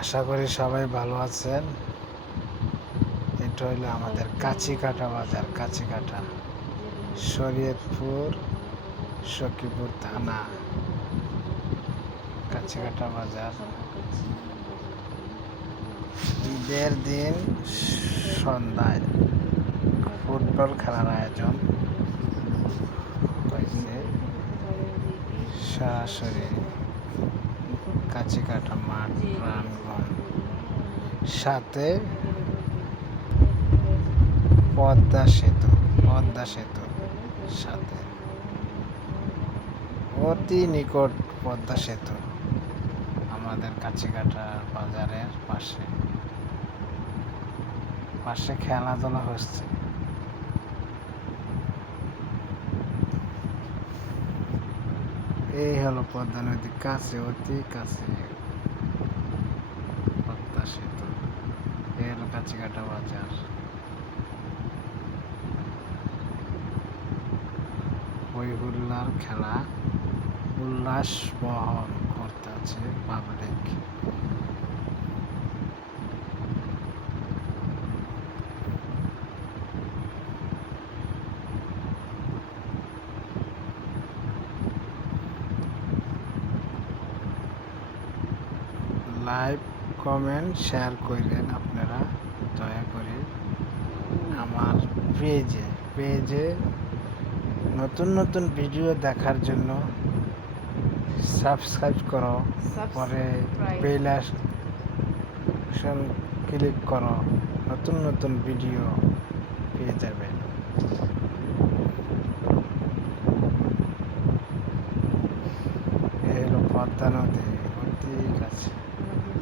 আশা করি সবাই ভালো আছেন। এটা হইলো আমাদের কাঁচিকাটা বাজার, কাঁচিকাটা, শরীয়তপুর, সখীপুর থানা, কাঁচিকাটা বাজার। ঈদের দিন সন্ধ্যায় ফুটবল খেলার আয়োজন হয়েছে সরাসরি কাঁচিকাটা মাঠ প্রাঙ্গণ, সাথে পদ্মা সেতু সাথে অতি নিকট পদ্মা সেতু আমাদের কাঁচিকাটা বাজারের পাশে খেলাধুলা হচ্ছে। এই হলো পদ্মা নদীর কাছে, অতি কাছে পদ্মা সেতু। এই হলো কাঁচিকাটা বাজার। হই হুল্লার খেলা, উল্লাস বহন করতে আছে পাবলিক। লাইক, কমেন্ট, শেয়ার করেন আপনারা দয়া করে। আমার পেজে নতুন নতুন ভিডিও দেখার জন্য সাবস্ক্রাইব করো, পরে বেল আইকন ক্লিক করো, নতুন নতুন ভিডিও পেয়ে যাবেন। এই হলো পদ্মা নদী, অতি কাছে।